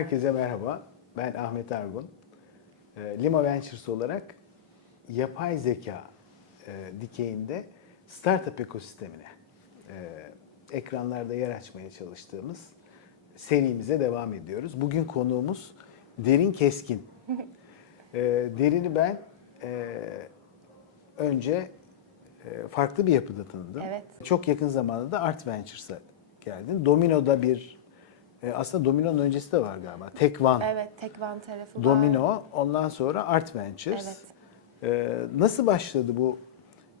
Herkese merhaba. Ben Ahmet Argun. Ee, Lima Ventures olarak yapay zeka e, dikeyinde startup ekosistemine e, ekranlarda yer açmaya çalıştığımız serimize devam ediyoruz. Bugün konuğumuz Derin Keskin. Ee, Derin'i ben e, önce e, farklı bir yapıda tanıdım. Evet. Çok yakın zamanda da Art Ventures'a geldin. Domino'da bir e, aslında Domino'nun öncesi de var galiba. Tek One. Evet, Tekvan tarafı var. Domino, ondan sonra Art Ventures. Ee, nasıl başladı bu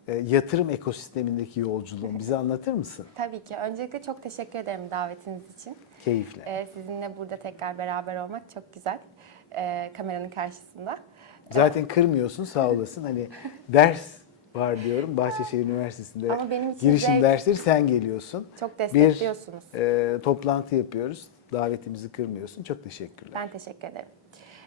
e, yatırım ekosistemindeki yolculuğun? Bize anlatır mısın? Tabii ki. Öncelikle çok teşekkür ederim davetiniz için. Keyifle. Sizinle burada tekrar beraber olmak çok güzel. Kameranın karşısında. Zaten kırmıyorsun, sağ olasın. Hani ders var diyorum. Bahçeşehir Üniversitesi'nde Ama benim için girişim zevk. dersleri sen geliyorsun. Çok Bir destekliyorsunuz. e, toplantı yapıyoruz. Davetimizi kırmıyorsun. Çok teşekkürler. Ben teşekkür ederim.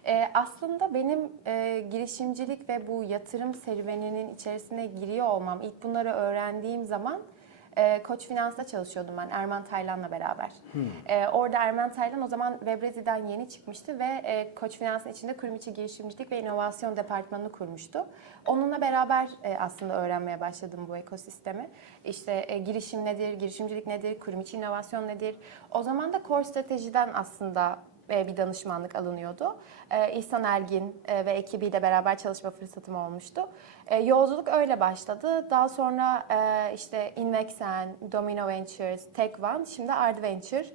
Ee, aslında benim e, girişimcilik ve bu yatırım serüveninin içerisine giriyor olmam, ilk bunları öğrendiğim zaman e, Koç Finans'ta çalışıyordum ben Erman Taylan'la beraber. E, orada Erman Taylan o zaman Webrezi'den yeni çıkmıştı ve e, Koç Finans'ın içinde kurum içi girişimcilik ve inovasyon departmanını kurmuştu. Onunla beraber e, aslında öğrenmeye başladım bu ekosistemi. İşte e, girişim nedir, girişimcilik nedir, kurum içi inovasyon nedir? O zaman da core stratejiden aslında bir danışmanlık alınıyordu. E, İhsan Ergin e, ve ekibiyle beraber çalışma fırsatım olmuştu. E, Yolculuk öyle başladı. Daha sonra e, işte Invexen, Domino Ventures, Tech One, şimdi Adventure.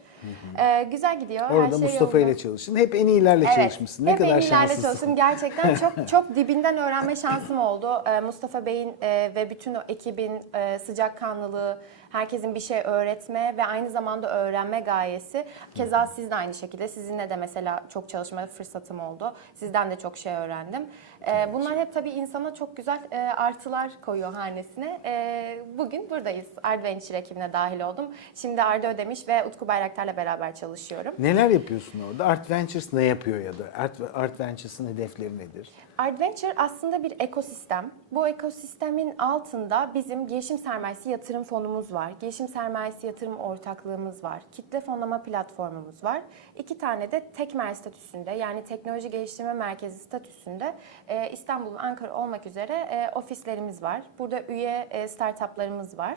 E, Güzel gidiyor. her Orada şey Mustafa yolunda. ile çalıştın. Hep en iyilerle çalışmışsın. Ne hep kadar en iyilerle çalıştım. Gerçekten çok çok dibinden öğrenme şansım oldu. Mustafa Bey'in e, ve bütün o ekibin e, sıcakkanlılığı, herkesin bir şey öğretme ve aynı zamanda öğrenme gayesi. Keza siz de aynı şekilde. Sizinle de mesela çok çalışma fırsatım oldu. Sizden de çok şey öğrendim. Ee, bunlar hep tabii insana çok güzel e, artılar koyuyor hanesine. Ee, bugün buradayız. Adventure ekibine dahil oldum. Şimdi Arda Ödemiş ve Utku Bayraktar'la beraber çalışıyorum. Neler yapıyorsun orada? Art Ventures ne yapıyor ya da Art, Art Ventures'ın hedefleri nedir? Adventure aslında bir ekosistem. Bu ekosistemin altında bizim girişim sermayesi yatırım fonumuz var. Girişim sermayesi yatırım ortaklığımız var. Kitle fonlama platformumuz var. İki tane de tekmer statüsünde yani teknoloji geliştirme merkezi statüsünde e, İstanbul Ankara olmak üzere e, ofislerimiz var. Burada üye e, startuplarımız var.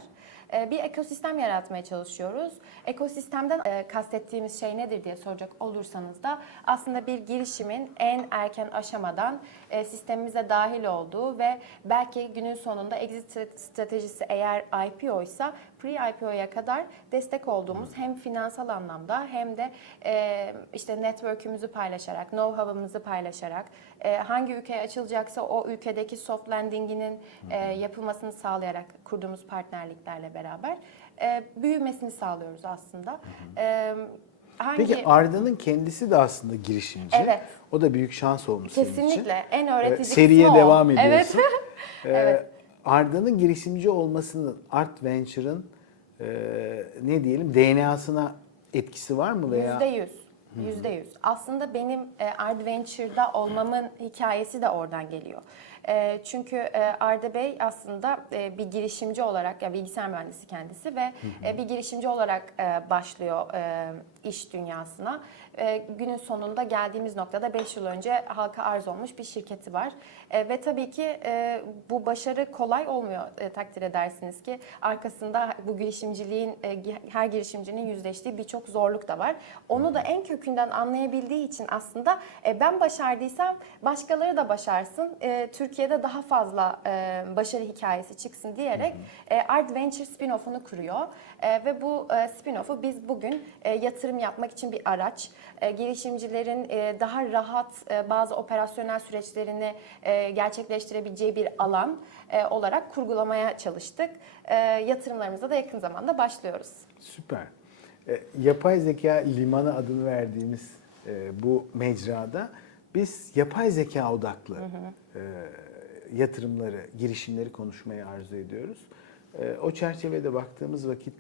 E, bir ekosistem yaratmaya çalışıyoruz. Ekosistemden e, kastettiğimiz şey nedir diye soracak olursanız da aslında bir girişimin en erken aşamadan e, sistemimize dahil olduğu ve belki günün sonunda exit stra- stratejisi eğer IPO ise pre-IPO'ya kadar destek olduğumuz hem finansal anlamda hem de e, işte network'ümüzü paylaşarak, know-how'ımızı paylaşarak, e, hangi ülkeye açılacaksa o ülkedeki soft landing'inin e, yapılmasını sağlayarak kurduğumuz partnerliklerle beraber e, büyümesini sağlıyoruz aslında. E, hangi... Peki Arda'nın kendisi de aslında girişimci. Evet. O da büyük şans olmuş senin için. Kesinlikle. En öğretici Ee, kısmı Seriye o. devam Evet. ediyorsun. Ee, Evet. Arda'nın girişimci olmasının Art Venture'ın e, ne diyelim DNA'sına etkisi var mı veya? Yüzde yüz. Yüzde yüz. Aslında benim e, Adventure'da olmamın hikayesi de oradan geliyor. E, çünkü e, Arda Bey aslında e, bir girişimci olarak, ya bilgisayar mühendisi kendisi ve e, bir girişimci olarak e, başlıyor e, iş dünyasına. E, günün sonunda geldiğimiz noktada 5 yıl önce halka arz olmuş bir şirketi var. E, ve tabii ki e, bu başarı kolay olmuyor e, takdir edersiniz ki. Arkasında bu girişimciliğin, e, her girişimcinin yüzleştiği birçok zorluk da var. Onu da en kökünden anlayabildiği için aslında e, ben başardıysam başkaları da başarsın. E, Türkiye'de daha fazla e, başarı hikayesi çıksın diyerek e, Art Venture spin-off'unu kuruyor. E, ve bu e, spin-off'u biz bugün e, yatırım yapmak için bir araç. E, girişimcilerin e, daha rahat e, bazı operasyonel süreçlerini e, gerçekleştirebileceği bir alan e, olarak kurgulamaya çalıştık. E, yatırımlarımıza da yakın zamanda başlıyoruz. Süper. E, yapay zeka limanı adını verdiğimiz e, bu mecrada biz yapay zeka odaklı e, yatırımları, girişimleri konuşmaya arzu ediyoruz. E, o çerçevede baktığımız vakit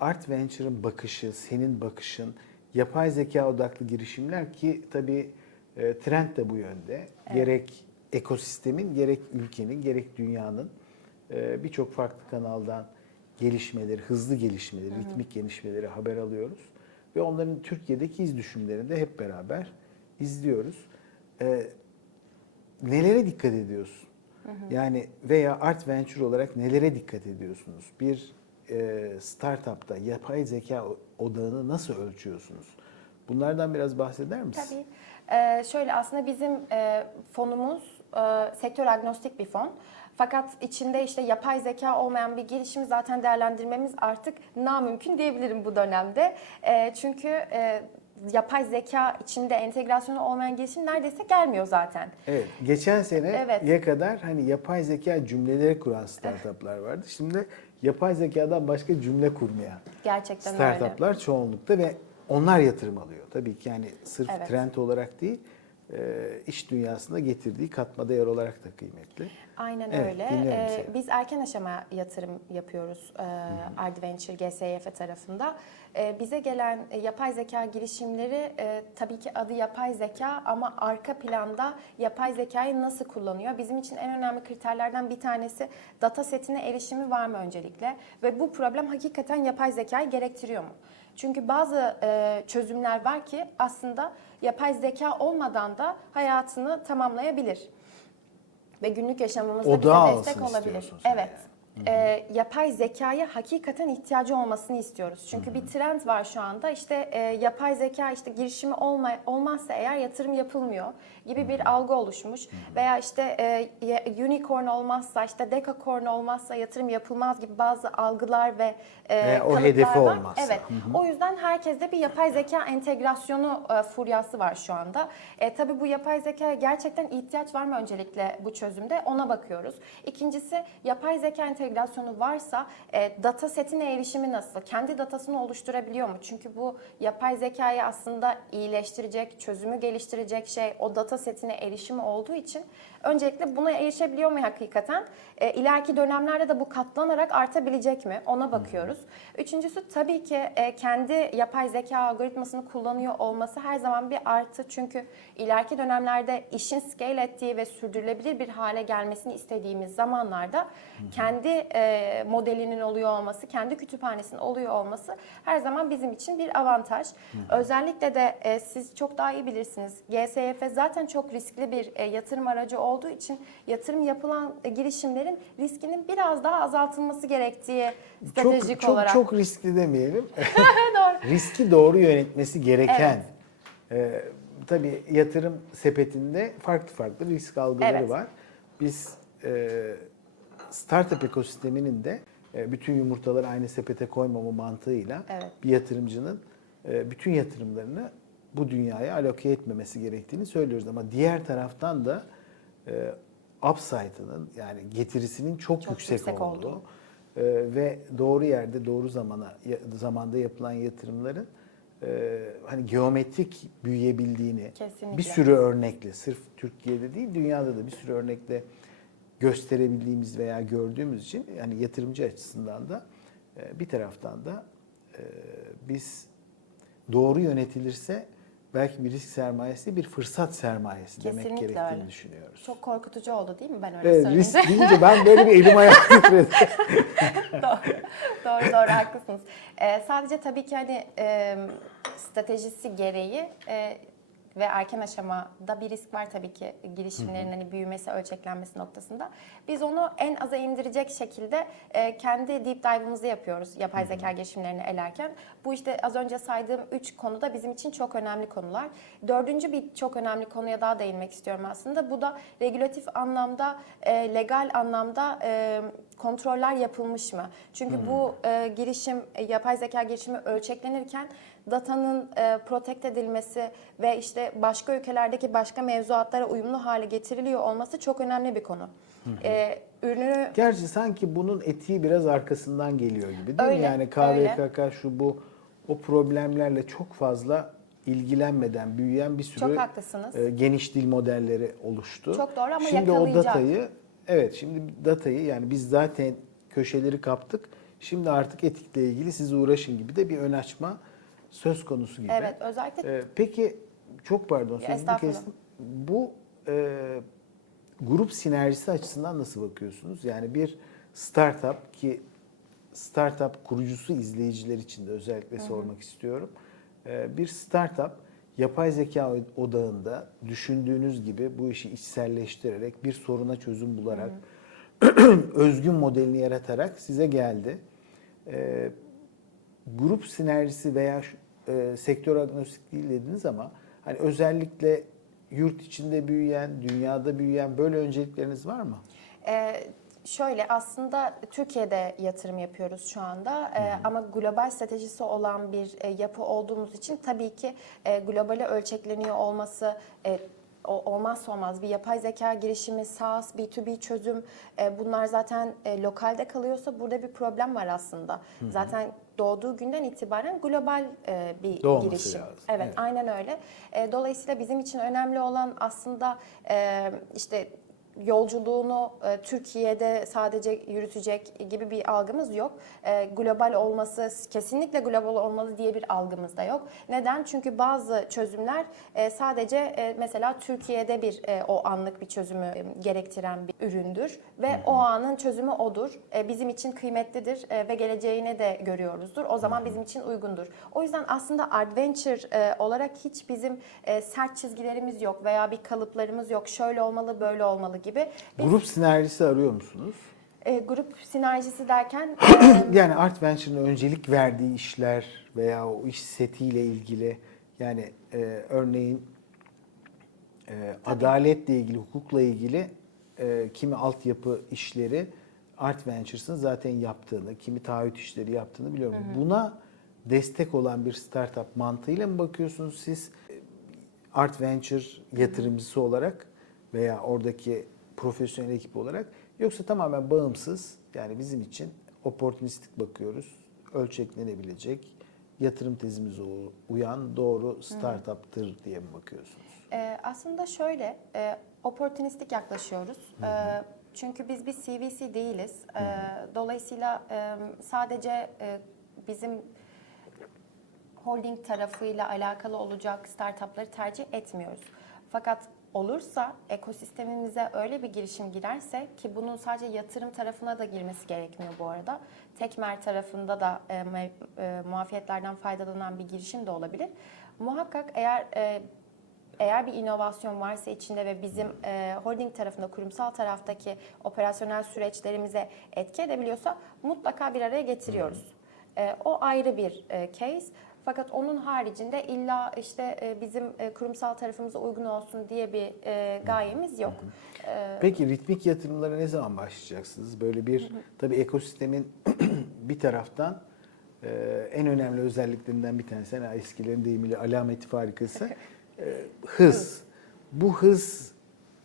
Art Venture'ın bakışı, senin bakışın, yapay zeka odaklı girişimler ki tabii e, trend de bu yönde. Gerek ekosistemin, gerek ülkenin, gerek dünyanın e, birçok farklı kanaldan gelişmeleri, hızlı gelişmeleri, ritmik gelişmeleri haber alıyoruz. ve onların Türkiye'deki iz düşümlerini de hep beraber izliyoruz. Ee, nelere dikkat ediyorsun? Yani veya Art Venture olarak nelere dikkat ediyorsunuz? Bir e, startupta yapay zeka odağını nasıl ölçüyorsunuz? Bunlardan biraz bahseder misin? Tabii. Ee, şöyle aslında bizim e, fonumuz e, sektör agnostik bir fon. Fakat içinde işte yapay zeka olmayan bir girişimi zaten değerlendirmemiz artık namümkün diyebilirim bu dönemde. E, çünkü e, yapay zeka içinde entegrasyonu olmayan girişim neredeyse gelmiyor zaten. Evet, geçen seneye Evet. kadar hani yapay zeka cümleleri kuran startuplar vardı. Şimdi yapay zekadan başka cümle kurmayan Gerçekten öyle. startuplar çoğunlukta ve onlar yatırım alıyor. Tabii ki yani sırf Evet. trend olarak değil, iş dünyasında getirdiği katma değer olarak da kıymetli. Aynen Evet, öyle. Ee, biz erken aşama yatırım yapıyoruz e, Adventure GSYF tarafında. E, bize gelen e, yapay zeka girişimleri e, tabii ki adı yapay zeka ama arka planda yapay zekayı nasıl kullanıyor? Bizim için en önemli kriterlerden bir tanesi data setine erişimi var mı öncelikle? Ve bu problem hakikaten yapay zekayı gerektiriyor mu? Çünkü bazı e, çözümler var ki aslında yapay zeka olmadan da hayatını tamamlayabilir. Ve günlük yaşamımızda bize destek olabilir. istiyorsun sen Ee, yapay zekaya hakikaten ihtiyacı olmasını istiyoruz. Çünkü bir trend var şu anda. İşte e, yapay zeka işte girişimi olma, olmazsa eğer yatırım yapılmıyor gibi bir algı oluşmuş. Veya işte e, unicorn olmazsa işte decacorn olmazsa yatırım yapılmaz gibi bazı algılar ve e, Veya o hedefi var. olmazsa. Evet. O yüzden herkeste bir yapay zeka entegrasyonu e, furyası var şu anda. E, tabii bu yapay zekaya gerçekten ihtiyaç var mı öncelikle bu çözümde ona bakıyoruz. İkincisi yapay zeka entegrasyonu varsa e, data setine erişimi nasıl? Kendi datasını oluşturabiliyor mu? Çünkü bu yapay zekayı aslında iyileştirecek, çözümü geliştirecek şey o data setine erişimi olduğu için öncelikle buna erişebiliyor mu hakikaten? E, ileriki dönemlerde de bu katlanarak artabilecek mi? Ona bakıyoruz. Üçüncüsü tabii ki e, kendi yapay zeka algoritmasını kullanıyor olması her zaman bir artı. Çünkü ileriki dönemlerde işin scale ettiği ve sürdürülebilir bir hale gelmesini istediğimiz zamanlarda kendi e, modelinin oluyor olması, kendi kütüphanesinin oluyor olması her zaman bizim için bir avantaj. Özellikle de e, siz çok daha iyi bilirsiniz. GSYF zaten çok riskli bir e, yatırım aracı olduğu için yatırım yapılan e, girişimlerin riskinin biraz daha azaltılması gerektiği stratejik çok çok olarak. çok riskli demeyelim. Doğru. Riski doğru yönetmesi gereken. e, tabii yatırım sepetinde farklı farklı risk algıları Evet. var. Biz e, startup ekosisteminin de e, bütün yumurtaları aynı sepete koymama mantığıyla Evet. bir yatırımcının e, bütün yatırımlarını bu dünyaya aloke etmemesi gerektiğini söylüyoruz. Ama diğer taraftan da e, upside'ının yani getirisinin çok, Çok yüksek, yüksek olduğu ve doğru yerde doğru zamana zamanda yapılan yatırımların hani geometrik büyüyebildiğini Kesinlikle. bir sürü örnekle sırf Türkiye'de değil dünyada da bir sürü örnekle gösterebildiğimiz veya gördüğümüz için yani yatırımcı açısından da e, bir taraftan da e, biz doğru yönetilirse belki bir risk sermayesi bir fırsat sermayesi demek Kesinlikle gerektiğini öyle. düşünüyoruz. Çok korkutucu oldu değil mi ben öyle Evet, söyleyince? risk deyince ben böyle bir elim ayağım titredi. doğru, doğru, doğru haklısınız. Ee, sadece tabii ki hani e, stratejisi gereği e, ve erken aşamada bir risk var tabii ki girişimlerin hani büyümesi, ölçeklenmesi noktasında. Biz onu en aza indirecek şekilde e, kendi deep dive'ımızı yapıyoruz yapay zeka girişimlerini elerken. Bu işte az önce saydığım üç konuda bizim için çok önemli konular. Dördüncü bir çok önemli konuya daha değinmek istiyorum aslında. Bu da regülatif anlamda, e, legal anlamda e, kontroller yapılmış mı? Çünkü bu e, girişim, e, yapay zeka girişimi ölçeklenirken datanın e, protect edilmesi ve işte başka ülkelerdeki başka mevzuatlara uyumlu hale getiriliyor olması çok önemli bir konu. E, ürünü Gerçi sanki bunun etiği biraz arkasından geliyor gibi değil Öyle, mi? Yani KVKK şu bu o problemlerle çok fazla ilgilenmeden büyüyen bir sürü Çok haklısınız. e, geniş dil modelleri oluştu. Çok doğru ama şimdi o datayı evet şimdi datayı yani biz zaten köşeleri kaptık. Şimdi artık etikle ilgili siz uğraşın gibi de bir ön açma söz konusu gibi. Evet, özellikle- E, peki çok pardon sözünü kestim. Bu e, grup sinerjisi açısından nasıl bakıyorsunuz? Yani bir startup ki startup kurucusu izleyiciler için de özellikle sormak istiyorum. Ee, bir startup yapay zeka odağında düşündüğünüz gibi bu işi içselleştirerek bir soruna çözüm bularak özgün modelini yaratarak size geldi. Ee, grup sinerjisi veya e, sektör agnostik değil dediniz ama hani özellikle yurt içinde büyüyen, dünyada büyüyen böyle öncelikleriniz var mı? Ee, şöyle aslında Türkiye'de yatırım yapıyoruz şu anda Ee, ama global stratejisi olan bir e, yapı olduğumuz için tabii ki e, globale ölçekleniyor olması e, o- olmazsa olmaz bir yapay zeka girişimi, SaaS, B2B çözüm e, bunlar zaten e, lokalde kalıyorsa burada bir problem var aslında. Zaten doğduğu günden itibaren global e, bir Doğması girişim. lazım, Evet, evet. aynen öyle. E, dolayısıyla bizim için önemli olan aslında e, işte yolculuğunu e, Türkiye'de sadece yürütecek gibi bir algımız yok. E, global olması, kesinlikle global olmalı diye bir algımız da yok. Neden? Çünkü bazı çözümler e, sadece e, mesela Türkiye'de bir e, o anlık bir çözümü e, gerektiren bir üründür ve o anın çözümü odur. E, bizim için kıymetlidir e, ve geleceğini de görüyoruzdur. O zaman bizim için uygundur. O yüzden aslında adventure e, olarak hiç bizim e, sert çizgilerimiz yok veya bir kalıplarımız yok. Şöyle olmalı, böyle olmalı gibi. Biz, Grup sinerjisi arıyor musunuz? e, grup sinerjisi derken Yani Art Venture'ın öncelik verdiği işler veya o iş setiyle ilgili yani e, örneğin e, adaletle ilgili, hukukla ilgili e, kimi altyapı işleri Art Ventures'ın zaten yaptığını, kimi taahhüt işleri yaptığını biliyorum. Buna destek olan bir startup mantığıyla mı bakıyorsunuz siz? E, Art Venture yatırımcısı olarak veya oradaki profesyonel ekip olarak yoksa tamamen bağımsız yani bizim için oportunistik bakıyoruz. Ölçeklenebilecek, yatırım tezimize uyan doğru startup'tır diye mi bakıyorsunuz? Ee, aslında şöyle, e, oportunistik yaklaşıyoruz. Ee, çünkü biz bir CVC değiliz. Ee, dolayısıyla e, sadece e, bizim holding tarafıyla alakalı olacak startupları tercih etmiyoruz. Fakat olursa ekosistemimize öyle bir girişim girerse ki bunun sadece yatırım tarafına da girmesi gerekmiyor bu arada. Tekmer tarafında da e, e, muafiyetlerden faydalanan bir girişim de olabilir. Muhakkak eğer e, eğer bir inovasyon varsa içinde ve bizim e, holding tarafında, kurumsal taraftaki operasyonel süreçlerimize etki edebiliyorsa mutlaka bir araya getiriyoruz. E, o ayrı bir e, case. Fakat onun haricinde illa işte e, bizim e, kurumsal tarafımıza uygun olsun diye bir e, gayemiz yok. Peki ritmik yatırımlara ne zaman başlayacaksınız? Böyle bir tabii ekosistemin bir taraftan en önemli özelliklerinden bir tanesi hani eskilerin deyimiyle alameti farikası hız. Bu hız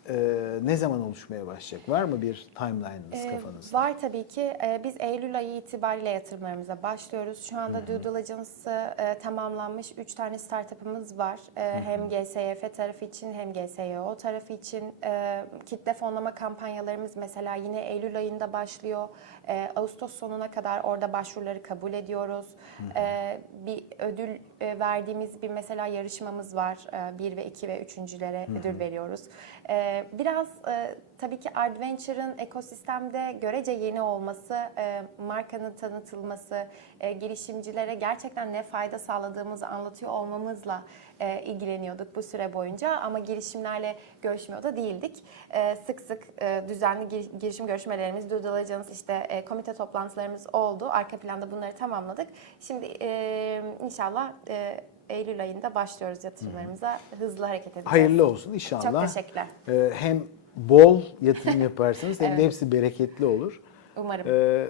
e, ne zaman oluşmaya başlayacak? Var mı bir timeline'ınız Ee, kafanızda? Var tabii ki. Ee, Biz Eylül ayı itibariyle yatırımlarımıza başlıyoruz. Şu anda due diligence'ı e, tamamlanmış 3 tane startup'ımız var. Ee, Hem GSYF tarafı için hem GSYO tarafı için. Ee, Kitle fonlama kampanyalarımız mesela yine Eylül ayında başlıyor. Ee, Ağustos sonuna kadar orada başvuruları kabul ediyoruz. Ee, Bir ödül e, verdiğimiz bir mesela yarışmamız var. 1 ve 2 ve 3.lere ödül veriyoruz. Ee, Biraz e, tabii ki Adventure'ın ekosistemde görece yeni olması, e, markanın tanıtılması, e, girişimcilere gerçekten ne fayda sağladığımızı anlatıyor olmamızla e, ilgileniyorduk bu süre boyunca. Ama girişimlerle görüşmüyor da değildik. E, Sık sık e, düzenli gir- girişim görüşmelerimiz, due işte e, komite toplantılarımız oldu. Arka planda bunları tamamladık. Şimdi e, inşallah e, Eylül ayında başlıyoruz yatırımlarımıza. Hızlı hareket edeceğiz. Hayırlı olsun inşallah. Çok teşekkürler. E, hem bol yatırım yaparsınız hem de Evet. hepsi bereketli olur. Umarım. Ee,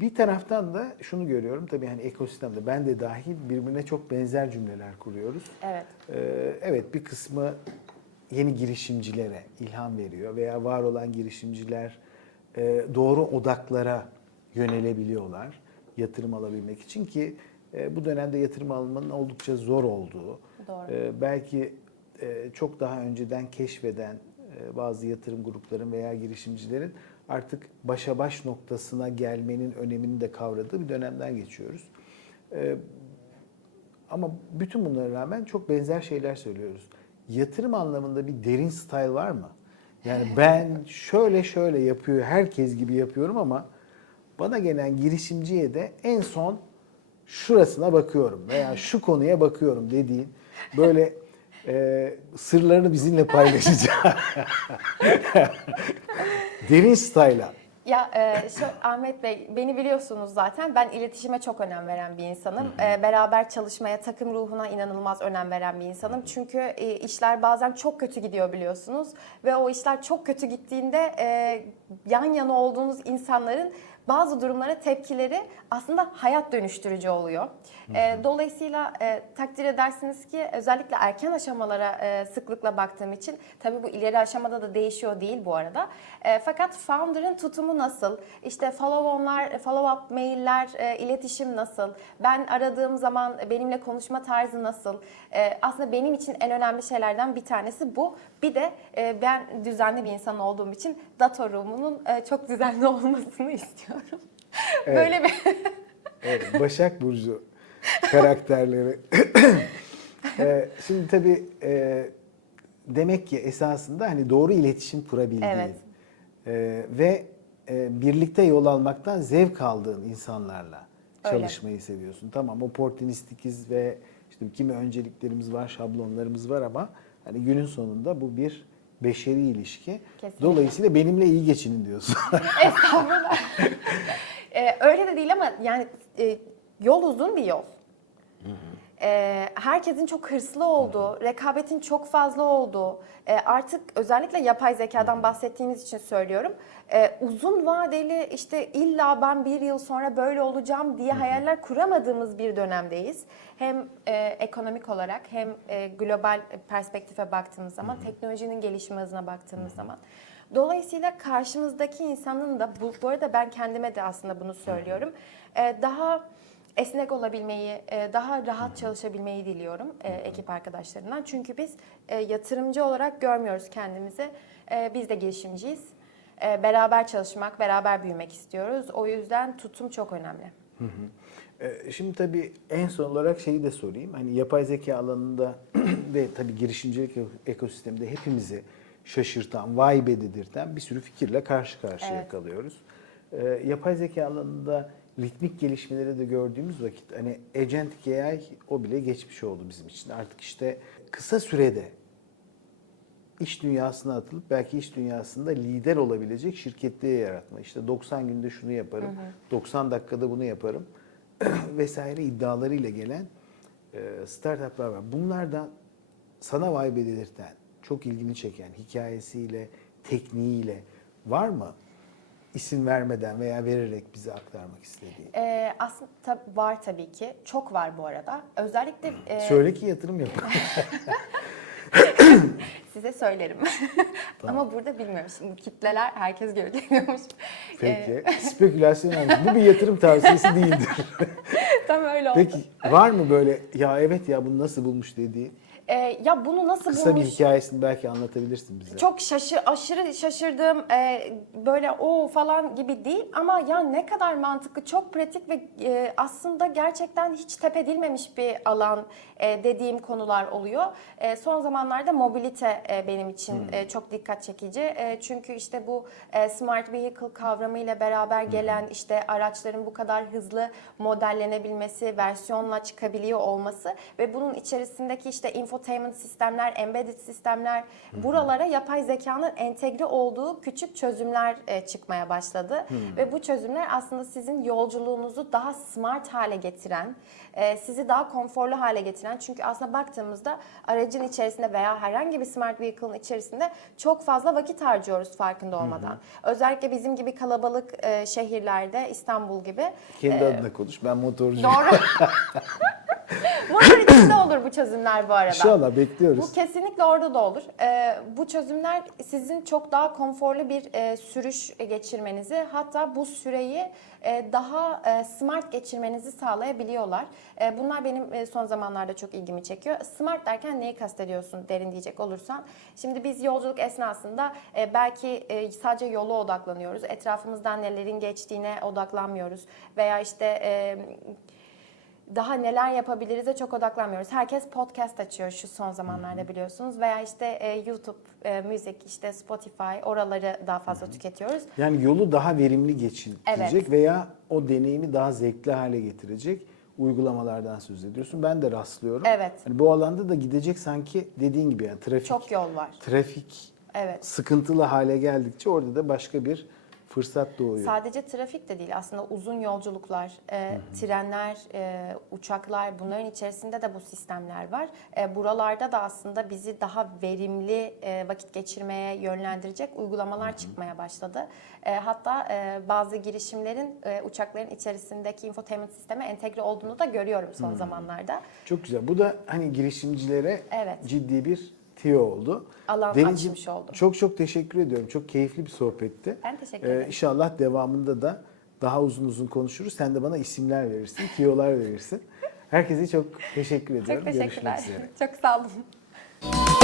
bir taraftan da şunu görüyorum tabii hani ekosistemde ben de dahil birbirine çok benzer cümleler kuruyoruz. Evet. Ee, evet bir kısmı yeni girişimcilere ilham veriyor veya var olan girişimciler e, doğru odaklara yönelebiliyorlar yatırım alabilmek için ki e, bu dönemde yatırım almanın oldukça zor olduğu, Doğru. e, belki e, çok daha önceden keşfeden e, bazı yatırım grupların veya girişimcilerin artık başa baş noktasına gelmenin önemini de kavradığı bir dönemden geçiyoruz. E, ama bütün bunlara rağmen çok benzer şeyler söylüyoruz. Yatırım anlamında bir derin style var mı? Yani ben şöyle şöyle yapıyor, herkes gibi yapıyorum ama bana gelen girişimciye de en son şurasına bakıyorum veya şu konuya bakıyorum dediğin böyle e, sırlarını bizimle paylaşacağım. Derin style'a. Ya e, şu Ahmet Bey beni biliyorsunuz zaten ben iletişime çok önem veren bir insanım. E, beraber çalışmaya, takım ruhuna inanılmaz önem veren bir insanım. Çünkü e, işler bazen çok kötü gidiyor biliyorsunuz ve o işler çok kötü gittiğinde e, yan yana olduğunuz insanların bazı durumlara tepkileri aslında hayat dönüştürücü oluyor. E, dolayısıyla e, takdir edersiniz ki özellikle erken aşamalara e, sıklıkla baktığım için tabii bu ileri aşamada da değişiyor değil bu arada. E, fakat founder'ın tutumu nasıl? İşte follow on'lar, follow up mailler, e, iletişim nasıl? Ben aradığım zaman benimle konuşma tarzı nasıl? E, aslında benim için en önemli şeylerden bir tanesi bu. Bir de e, ben düzenli bir insan olduğum için data room'unun e, çok düzenli olmasını istiyorum. Evet. Böyle bir Evet, Başak Burcu karakterleri. Ee, şimdi tabii e, demek ki esasında hani doğru iletişim kurabildiğin Evet. e, ve e, birlikte yol almaktan zevk aldığın insanlarla Öyle. çalışmayı seviyorsun. Tamam oportunistikiz ve işte kimi önceliklerimiz var, şablonlarımız var ama hani günün sonunda bu bir beşeri ilişki. Kesinlikle. Dolayısıyla benimle iyi geçinin diyorsun. Estağfurullah. Ee, öyle de değil ama yani e, yol uzun bir yol. Ee, herkesin çok hırslı olduğu, rekabetin çok fazla olduğu, e, artık özellikle yapay zekadan bahsettiğiniz için söylüyorum. e, uzun vadeli işte illa ben bir yıl sonra böyle olacağım diye hayaller kuramadığımız bir dönemdeyiz. Hem e, ekonomik olarak hem e, global perspektife baktığımız zaman, teknolojinin gelişim hızına baktığımız zaman. Dolayısıyla karşımızdaki insanın da bu, bu arada ben kendime de aslında bunu söylüyorum. Ee, daha esnek olabilmeyi, e, daha rahat çalışabilmeyi diliyorum e, ekip arkadaşlarından. Çünkü biz e, yatırımcı olarak görmüyoruz kendimizi. Biz de girişimciyiz. Beraber çalışmak, beraber büyümek istiyoruz. O yüzden tutum çok önemli. Ee, Şimdi tabii en son olarak şeyi de sorayım. Hani yapay zeka alanında ve tabii girişimcilik ekosisteminde hepimizi şaşırtan, vay be dedirten bir sürü fikirle karşı karşıya Evet. kalıyoruz. Yapay zeka alanında ritmik gelişmeleri de gördüğümüz vakit hani agentic AI o bile geçmiş oldu bizim için. Artık işte kısa sürede iş dünyasına atılıp belki iş dünyasında lider olabilecek şirketleri yaratma. İşte 90 günde şunu yaparım, 90 dakikada bunu yaparım vesaire iddialarıyla gelen e, startuplar var. Bunlardan sana vay be dedirten, çok ilgini çeken hikayesiyle, tekniğiyle var mı? İsim vermeden veya vererek bize aktarmak istediğin. Ee, aslında tab- var tabii ki. Çok var bu arada. Özellikle e, Söyle ki yatırım yapalım. size söylerim. Ama burada bilmiyoruz. Şimdi kitleler herkes görüyormuş. Ee, Peki. Spekülasyon olmuş. Bu bir yatırım tavsiyesi değildir. tam öyle oldu. Peki var mı böyle ya evet ya bunu nasıl bulmuş dediğin? Ee, ya bunu nasıl Kısa bir bulmuş? hikayesini belki anlatabilirsin bize. Çok şaşır, aşırı şaşırdığım e, böyle o falan gibi değil ama ya ne kadar mantıklı, çok pratik ve e, aslında gerçekten hiç tepedilmemiş bir alan e, dediğim konular oluyor. E, son zamanlarda mobilite e, benim için e, çok dikkat çekici. E, çünkü işte bu e, smart vehicle kavramıyla beraber gelen işte araçların bu kadar hızlı modellenebilmesi, versiyonla çıkabiliyor olması ve bunun içerisindeki işte infotainment sistemler, embedded sistemler buralara yapay zekanın entegre olduğu küçük çözümler e, çıkmaya başladı. Ve bu çözümler aslında sizin yolculuğunuzu daha smart hale getiren, e, sizi daha konforlu hale getiren çünkü aslında baktığımızda aracın içerisinde veya herhangi bir smart vehicle'ın içerisinde çok fazla vakit harcıyoruz farkında olmadan. Özellikle bizim gibi kalabalık e, şehirlerde İstanbul gibi Kendi adına konuş. Ben motorcuyum. Doğru. İçinde olur bu çözümler bu arada. İnşallah bekliyoruz. Bu kesinlikle orada da olur. Ee, bu çözümler sizin çok daha konforlu bir e, sürüş geçirmenizi hatta bu süreyi e, daha e, smart geçirmenizi sağlayabiliyorlar. E, bunlar benim e, son zamanlarda çok ilgimi çekiyor. Smart derken neyi kastediyorsun derin diyecek olursan. Şimdi biz yolculuk esnasında e, belki e, sadece yola odaklanıyoruz. Etrafımızdan nelerin geçtiğine odaklanmıyoruz. Veya işte... E, daha neler yapabiliriz'e çok odaklanmıyoruz. Herkes podcast açıyor şu son zamanlarda biliyorsunuz veya işte e, YouTube, e, müzik, işte Spotify oraları daha fazla tüketiyoruz. Yani yolu daha verimli geçirecek Evet. veya o deneyimi daha zevkli hale getirecek uygulamalardan söz ediyorsun. Ben de rastlıyorum. Evet. Hani bu alanda da gidecek sanki dediğin gibi yani trafik Çok yol var. trafik Evet. sıkıntılı hale geldikçe orada da başka bir fırsat doğuyor. Sadece trafik de değil aslında uzun yolculuklar, e, trenler, e, uçaklar bunların içerisinde de bu sistemler var. E, buralarda da aslında bizi daha verimli e, vakit geçirmeye yönlendirecek uygulamalar çıkmaya başladı. E, hatta e, bazı girişimlerin e, uçakların içerisindeki infotainment sisteme entegre olduğunu da görüyorum son zamanlarda. Çok güzel. Bu da hani girişimcilere Evet. ciddi bir tiyo oldu. Alan Denizciğim, açmış oldu. Çok çok teşekkür ediyorum. Çok keyifli bir sohbetti. Ben teşekkür ederim. inşallah devamında da daha uzun uzun konuşuruz. Sen de bana isimler verirsin, tiyolar verirsin. Herkese çok teşekkür ediyorum. Çok teşekkürler. Görüşmek üzere. Çok sağ olun.